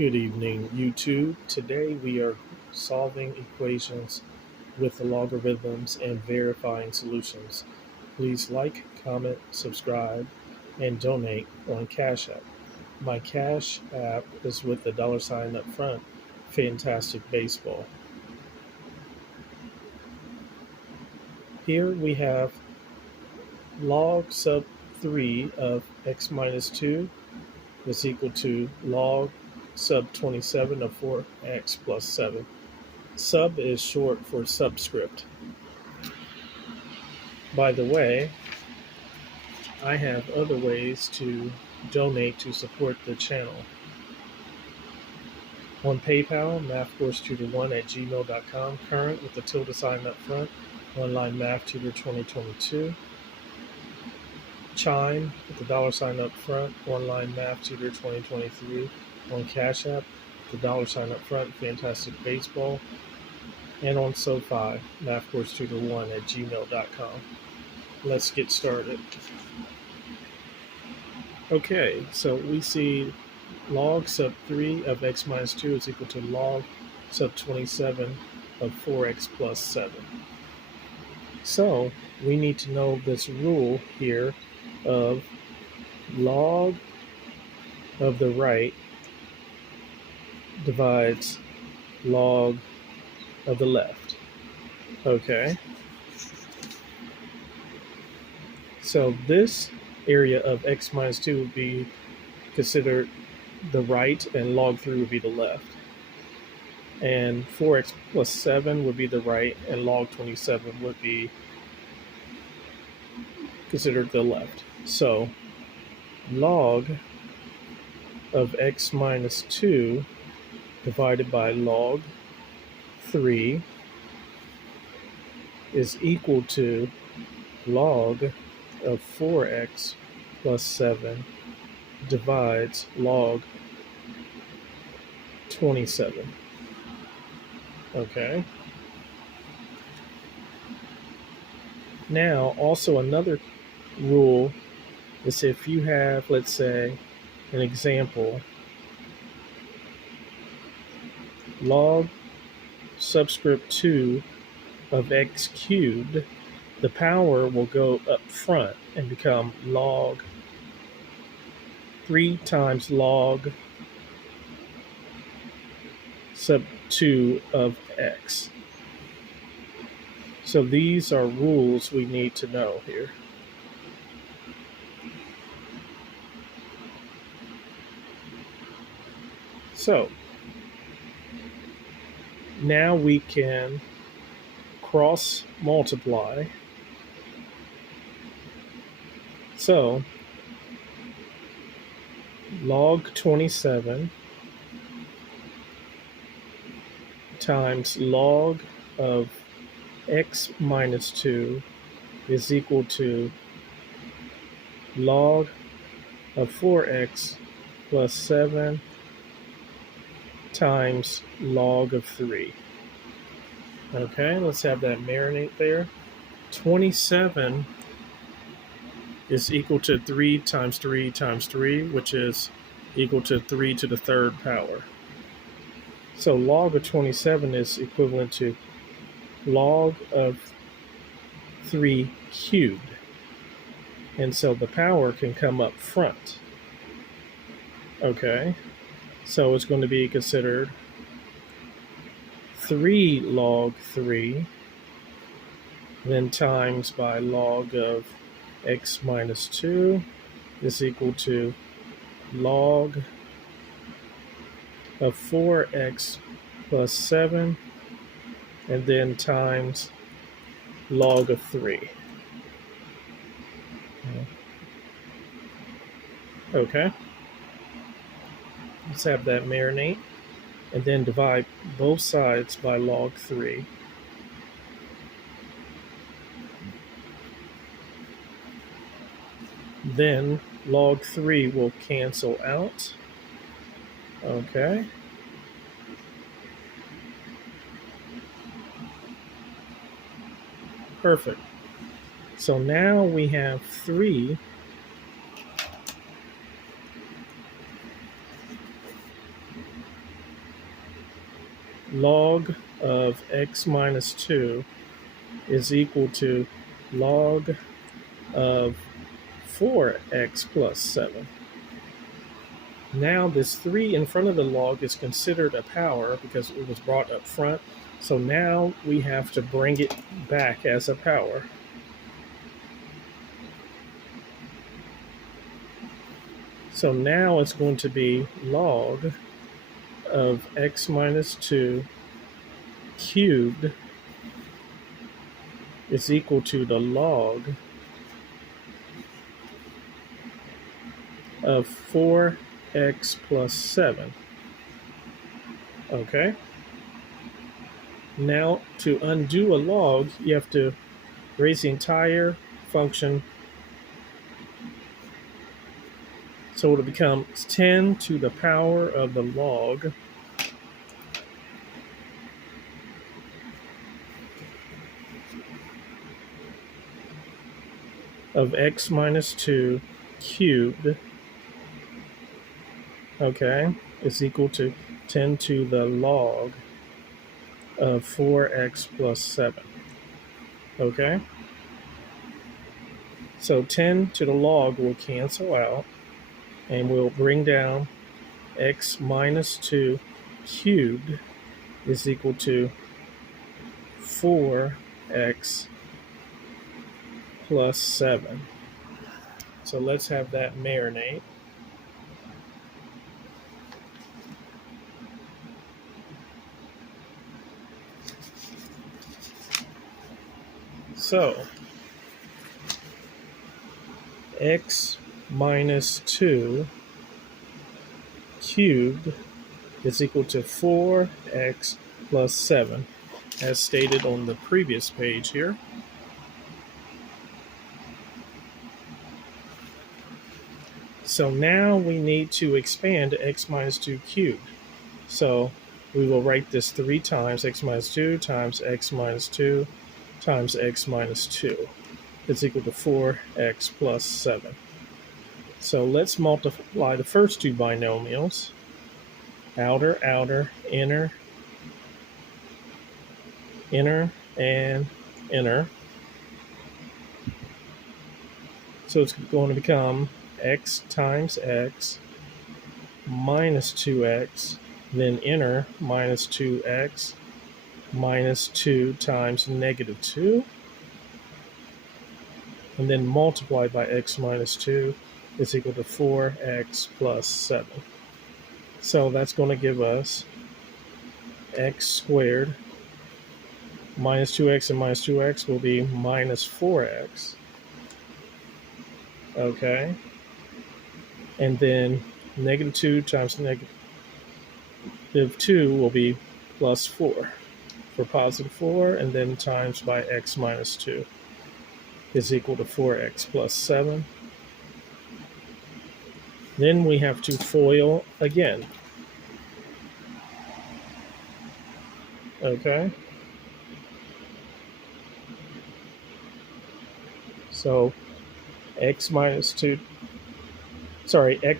Good evening, YouTube. Today we are solving equations with the logarithms and verifying solutions. Please like, comment, subscribe, and donate on Cash App. My Cash App is with the $ up front, Fantastic Baseball. Here we have log sub 3 of x minus 2 is equal to log sub 27 of 4x plus 7. Sub is short for subscript. By the way, I have other ways to donate to support the channel. On PayPal, mathcoursetutor1@gmail.com, current with the tilde sign up front, online math tutor 2022. Chime with the $ up front, online math tutor 2023. On Cash App, the $ up front, Fantastic Baseball. And on SOFI, mathcoursetutor1@gmail.com. Let's get started. Okay, so we see log sub 3 of x minus 2 is equal to log sub 27 of 4x plus 7. So we need to know this rule here of log of the right divides log of the left. Okay. So this area of x minus 2 would be considered the right, and log 3 would be the left. And 4x plus 7 would be the right, and log 27 would be considered the left. So log of x minus 2 divided by log 3 is equal to log of 4x plus 7 divides log 27. Okay. Now, also another rule is if you have, let's say, an example, log subscript 2 of x cubed, the power will go up front and become log 3 times log sub 2 of x. So these are rules we need to know here. So now we can cross multiply. So log 27 times log of x minus 2 is equal to log of 4x plus 7 times log of 3. Okay, let's have that marinate there. 27 is equal to 3 times 3 times 3, which is equal to 3 to the third power. So log of 27 is equivalent to log of 3 cubed. And so the power can come up front. Okay, so it's going to be considered 3 log 3, then times by log of x minus 2 is equal to log of 4x plus 7, and then times log of 3. Okay, let's have that marinate, and then divide both sides by log 3. Then log 3 will cancel out. Okay. Perfect. So now we have 3 log of x minus 2 is equal to log of 4x plus 7. Now this 3 in front of the log is considered a power because it was brought up front. So now we have to bring it back as a power. So now it's going to be log of x minus 2 cubed is equal to the log of 4x plus 7. Okay? Now, to undo a log, you have to raise the entire function so it'll become 10 to the power of the log of x minus 2 cubed, okay, is equal to 10 to the log of 4x plus 7, okay? So 10 to the log will cancel out, and we'll bring down x minus 2 cubed is equal to 4x plus 7. So let's have that marinate. So x minus 2 cubed is equal to 4x plus 7, as stated on the previous page here. So now we need to expand x minus 2 cubed. So we will write this 3 times x minus 2 times x minus 2 times x minus 2 is equal to 4x plus 7. So let's multiply the first two binomials. Outer, outer, inner, inner, and inner. So it's going to become x times x minus 2x, then inner minus 2x minus 2 times negative 2, and then multiplied by x minus 2 is equal to 4x plus 7. So that's going to give us x squared minus 2x and minus 2x will be minus 4x. Okay. And then negative 2 times negative 2 will be plus 4 for positive 4, and then times by x minus 2 is equal to 4x plus 7. Then we have to FOIL again. Okay. So x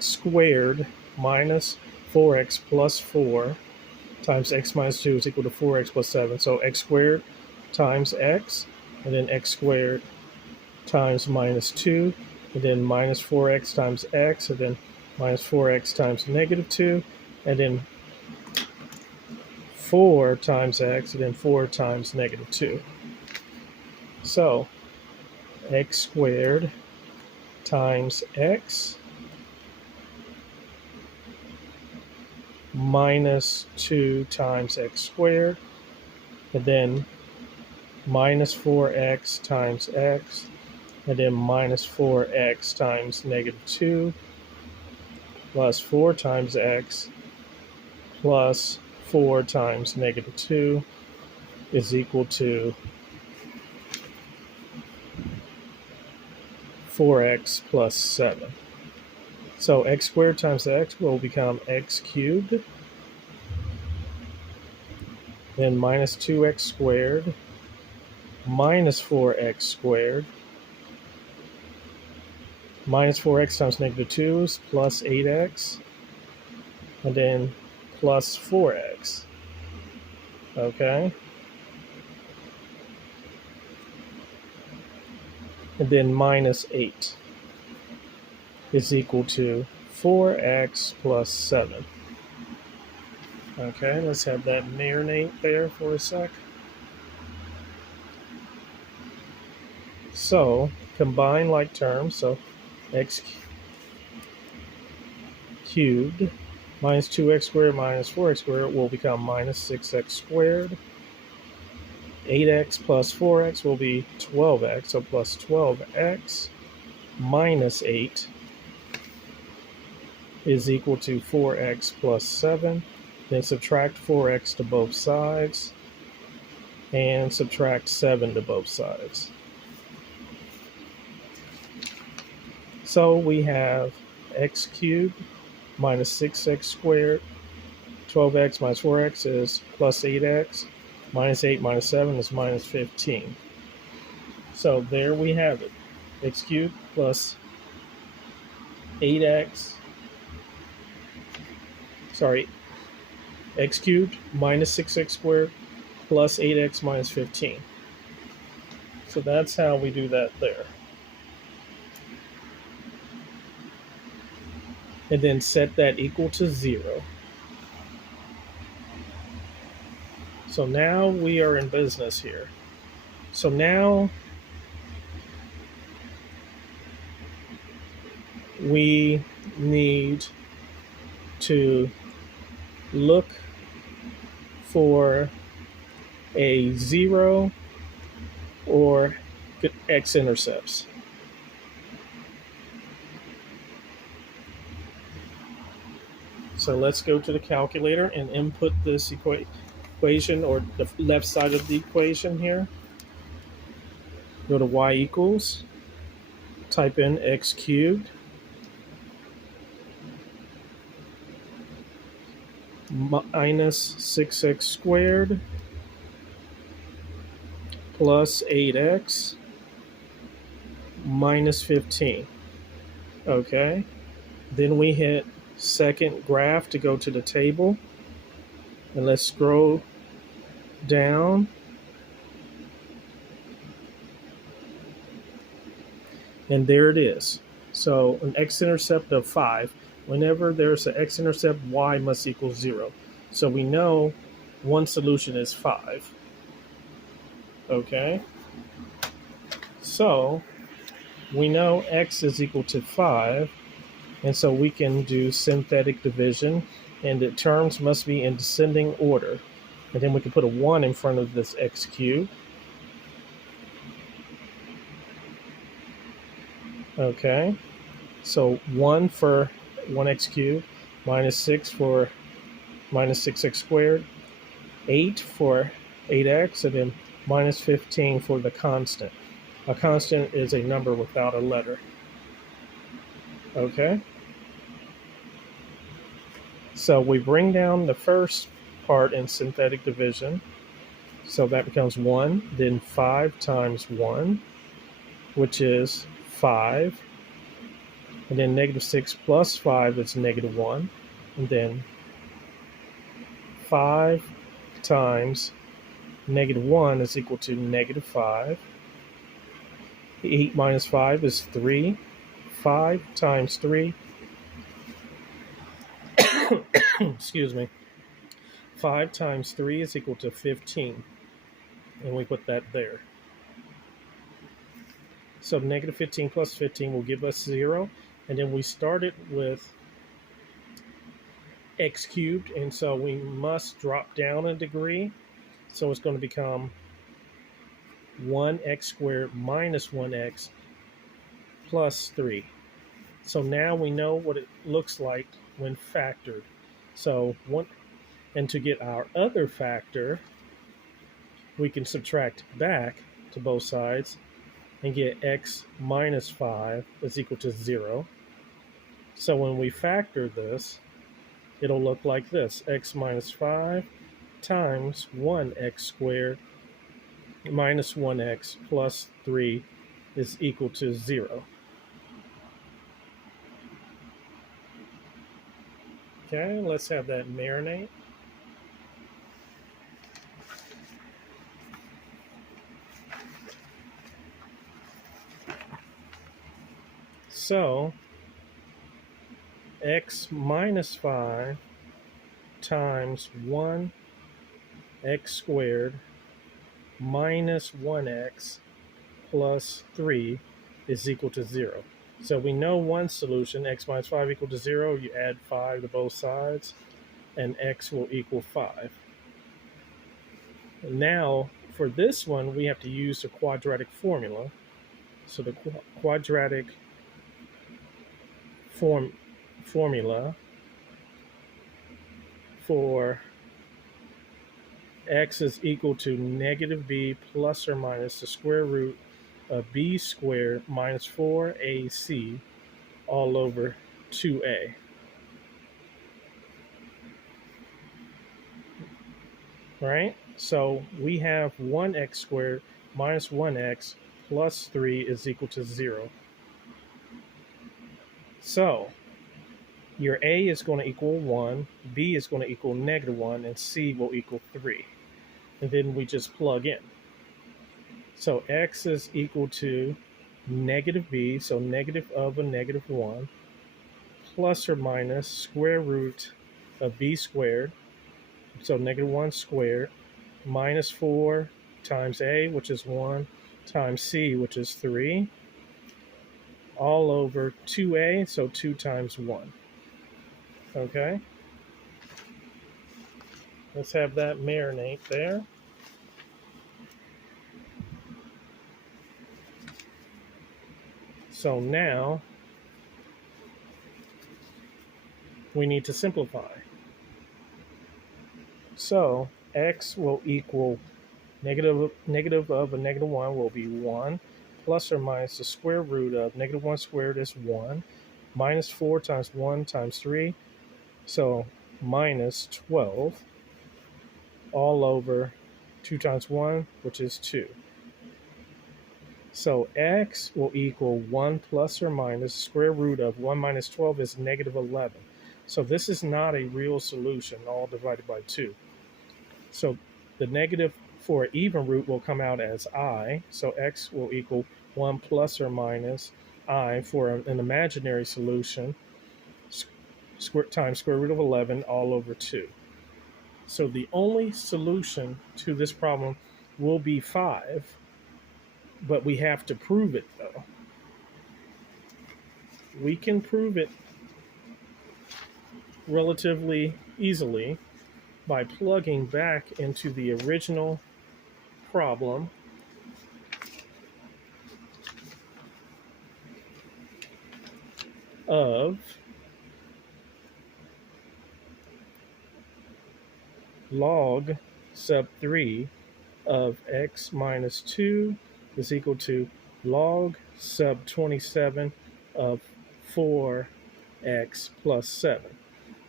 squared minus 4x plus 4 times x minus 2 is equal to 4x plus 7. So x squared times x, and then x squared times minus 2, and then minus 4x times x, and then minus 4x times negative 2, and then 4 times x, and then 4 times negative 2. So x squared times x minus 2 times x squared, and then minus 4x times x, and then minus 4x times negative 2, plus 4 times x, plus 4 times negative 2 is equal to 4x plus 7. So x squared times x will become x cubed, then minus 2x squared minus 4x squared minus 4x times negative 2 is plus 8x, and then plus 4x. Okay. And then minus 8 is equal to 4x plus 7. Okay, let's have that marinate there for a sec. So, combine like terms. So, x cubed minus 2x squared minus 4x squared will become minus 6x squared. 8x plus 4x will be 12x, so plus 12x minus 8 is equal to 4x plus 7. Then subtract 4x to both sides and subtract 7 to both sides. So we have x cubed minus 6x squared. 12x minus 4x is plus 8x. Minus 8 minus 7 is minus 15. So there we have it. X cubed plus 8x. Sorry, x cubed minus 6x squared plus 8x minus 15. So that's how we do that there. And then set that equal to 0. So now we are in business here. So now we need to look for a 0 or x-intercepts. So let's go to the calculator and input this equation, or the left side of the equation here. Go to y equals, type in x cubed minus 6x squared plus 8x minus 15. Okay. Then we hit second graph to go to the table. And let's scroll down. And there it is. So an x-intercept of 5. Whenever there's an x-intercept, y must equal 0. So we know one solution is 5. Okay. So we know x is equal to 5. And so we can do synthetic division. And the terms must be in descending order. And then we can put a 1 in front of this x cubed. Okay. So 1 for 1x cubed, minus 6 for minus 6x squared, 8 for 8x, and then minus 15 for the constant. A constant is a number without a letter. Okay. So we bring down the first part in synthetic division. So that becomes 1, then 5 times 1, which is 5. And then negative 6 plus 5 is negative 1. And then 5 times negative 1 is equal to negative 5. 8 minus 5 is 3. 5 times 3, excuse me, 5 times 3 is equal to 15. And we put that there. So negative 15 plus 15 will give us 0. And then we started with x cubed, and so we must drop down a degree. So it's going to become 1x squared minus 1x plus 3. So now we know what it looks like when factored. So and to get our other factor, we can subtract back to both sides and get x minus 5 is equal to 0. So when we factor this, it'll look like this: x minus 5 times 1x squared minus 1x plus 3 is equal to 0. Okay, let's have that marinate. So x minus 5 times 1x squared minus 1x plus 3 is equal to 0. So we know one solution, x minus 5 equal to 0. You add 5 to both sides, and x will equal 5. Now, for this one, we have to use the quadratic formula. So the quadratic formula for x is equal to negative b plus or minus the square root of b squared minus 4ac all over 2a. Right? So we have 1x squared minus 1x plus 3 is equal to 0. So your a is going to equal 1, b is going to equal negative 1, and c will equal 3. And then we just plug in. So x is equal to negative b, so negative of a negative 1, plus or minus square root of b squared, so negative 1 squared, minus 4 times a, which is 1, times c, which is 3, all over 2a, so 2 times 1. Okay? Let's have that marinate there. So now we need to simplify. So x will equal negative of a negative 1 will be 1, plus or minus the square root of negative 1 squared is 1, minus 4 times 1 times 3, so minus 12, all over 2 times 1, which is 2. So x will equal 1 plus or minus square root of 1 minus 12 is negative 11. So this is not a real solution, all divided by 2. So the negative for an even root will come out as I. So x will equal 1 plus or minus I for an imaginary solution times square root of 11 all over 2. So the only solution to this problem will be 5, but we have to prove it though. We can prove it relatively easily by plugging back into the original problem of log sub 3 of x minus 2 is equal to log sub 27 of 4x plus 7.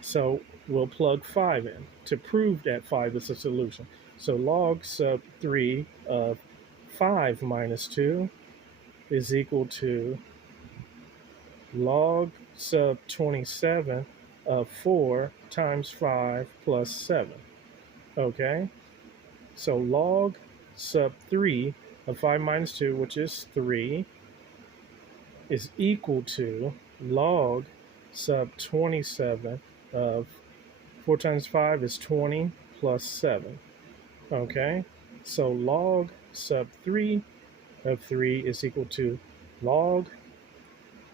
So we'll plug 5 in to prove that 5 is a solution. So log sub 3 of 5 minus 2 is equal to log sub 27 of 4 times 5 plus 7. Okay? So log sub 3 of 5 minus 2, which is 3, is equal to log sub 27 of 4 times 5 is 20 plus 7. Okay? So log sub 3 of 3 is equal to log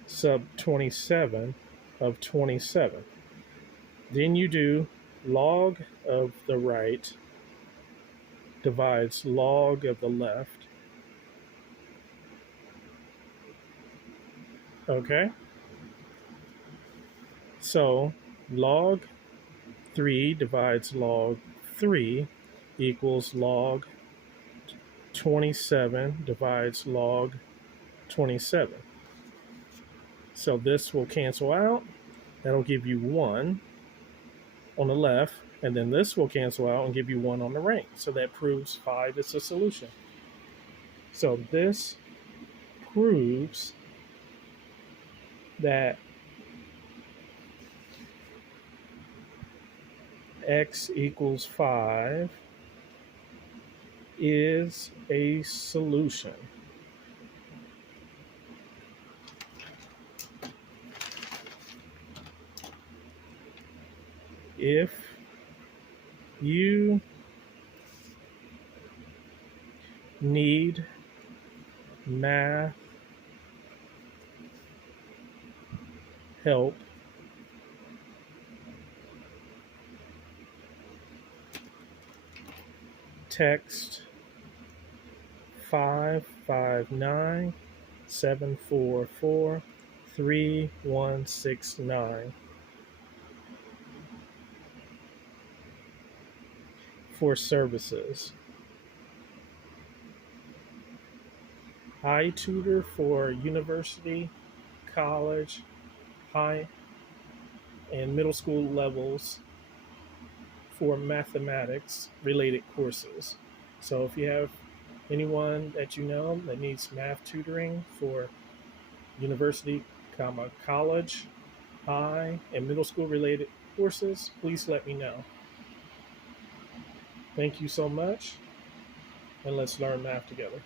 sub 27 of 27. Then you do log of the right divides log of the left. Okay? So log 3 divides log 3 equals log 27 divides log 27. So this will cancel out. That'll give you 1 on the left, and then this will cancel out and give you 1 on the right. So that proves 5 is a solution. So this proves that x equals 5 is a solution. If you need math help, text 559-744-3169 for services. I tutor for university, college, high, and middle school levels for mathematics related courses. So if you have anyone that you know that needs math tutoring for university, college, high, and middle school related courses, please let me know. Thank you so much, and let's learn math together.